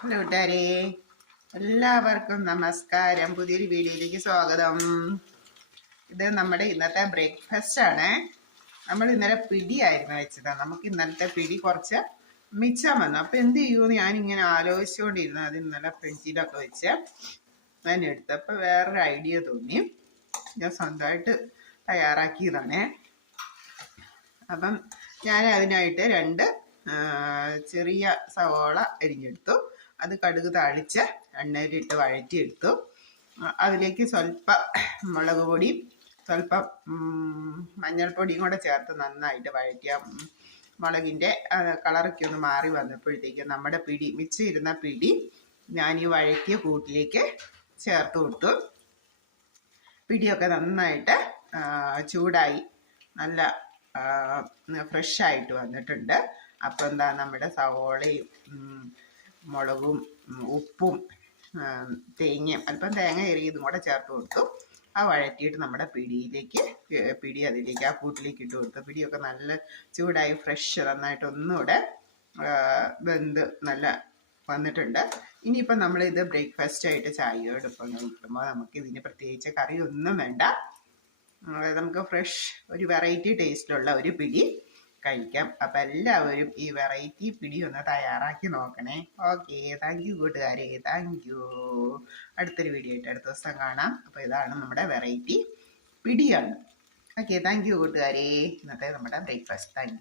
Hello കൂട്ടുകാരെ, എല്ലാവർക്കും നമസ്കാരം. പുതിയൊരു വീഡിയോയിലേക്ക് സ്വാഗതം. ഇത് നമ്മുടെ ഇന്നത്തെ ബ്രേക്ക്ഫാസ്റ്റ് ആണ്. നമ്മൾ ഇന്നലെ പിടിയായിരുന്നു വെച്ചത്. നമുക്ക് ഇന്നലത്തെ പിടി കുറച്ച് മിച്ചം വന്നു. അപ്പം എന്ത് ചെയ്യുമെന്ന് ഞാനിങ്ങനെ ആലോചിച്ചുകൊണ്ടിരുന്നു. അത് ഇന്നലെ ഫ്രിഡ്ജിലൊക്കെ വെച്ച് ഞാൻ എടുത്തപ്പോൾ വേറൊരു ഐഡിയ തോന്നി. ഞാൻ സ്വന്തമായിട്ട് തയ്യാറാക്കിയതാണ്. അപ്പം ഞാൻ അതിനായിട്ട് 2 ചെറിയ സവോള അരിഞ്ഞെടുത്തു. അത് കടുക് താളിച്ച് എണ്ണയിലിട്ട് വഴറ്റിയെടുത്തു. അതിലേക്ക് സ്വല്പം മുളക് പൊടിയും സ്വല്പം മഞ്ഞൾപ്പൊടിയും കൂടെ ചേർത്ത് നന്നായിട്ട് വഴറ്റിയ മുളകിൻ്റെ കളറൊക്കെ ഒന്ന് മാറി വന്നപ്പോഴത്തേക്ക് നമ്മുടെ മിച്ചിരുന്ന പിടി ഞാൻ ഈ വഴറ്റിയ കൂട്ടിലേക്ക് ചേർത്ത് കൊടുത്തു. പിടിയൊക്കെ നന്നായിട്ട് ചൂടായി നല്ല ഫ്രഷായിട്ട് വന്നിട്ടുണ്ട്. അപ്പം എന്താ, നമ്മുടെ സവോളയും മുളകും ഉപ്പും തേങ്ങയും അല്പം തേങ്ങ ഇതും കൂടെ ചേർത്ത് കൊടുത്തു. ആ വഴറ്റിയിട്ട് നമ്മുടെ പിടി അതിലേക്ക് ആ കൂട്ടിലേക്ക് ഇട്ട് കൊടുത്തു. പിടിയൊക്കെ നല്ല ചൂടായി ഫ്രഷ് നന്നായിട്ട് ഒന്നുകൂടെ വെന്ത് നല്ല വന്നിട്ടുണ്ട്. ഇനിയിപ്പം നമ്മളിത് ബ്രേക്ക്ഫാസ്റ്റായിട്ട് ചായയോടൊപ്പം കഴിക്കുമ്പോൾ നമുക്ക് ഇതിന് പ്രത്യേകിച്ച് കറിയൊന്നും വേണ്ട. നമുക്ക് ഫ്രഷ് ഒരു വെറൈറ്റി ടേസ്റ്റിലുള്ള ഒരു പിടി കഴിക്കാം. അപ്പം എല്ലാവരും ഈ വെറൈറ്റി പിടി ഒന്ന് തയ്യാറാക്കി നോക്കണേ. ഓക്കെ, താങ്ക് യു കൂട്ടുകാരെ, താങ്ക് യു. അടുത്തൊരു വീഡിയോ ആയിട്ട് അടുത്ത ദിവസം കാണാം. അപ്പോൾ ഇതാണ് നമ്മുടെ വെറൈറ്റി പിടിയാണ്. ഓക്കെ, താങ്ക് യു കൂട്ടുകാരെ. ഇന്നത്തെ നമ്മുടെ ബ്രേക്ക്ഫാസ്റ്റ്. Thank you.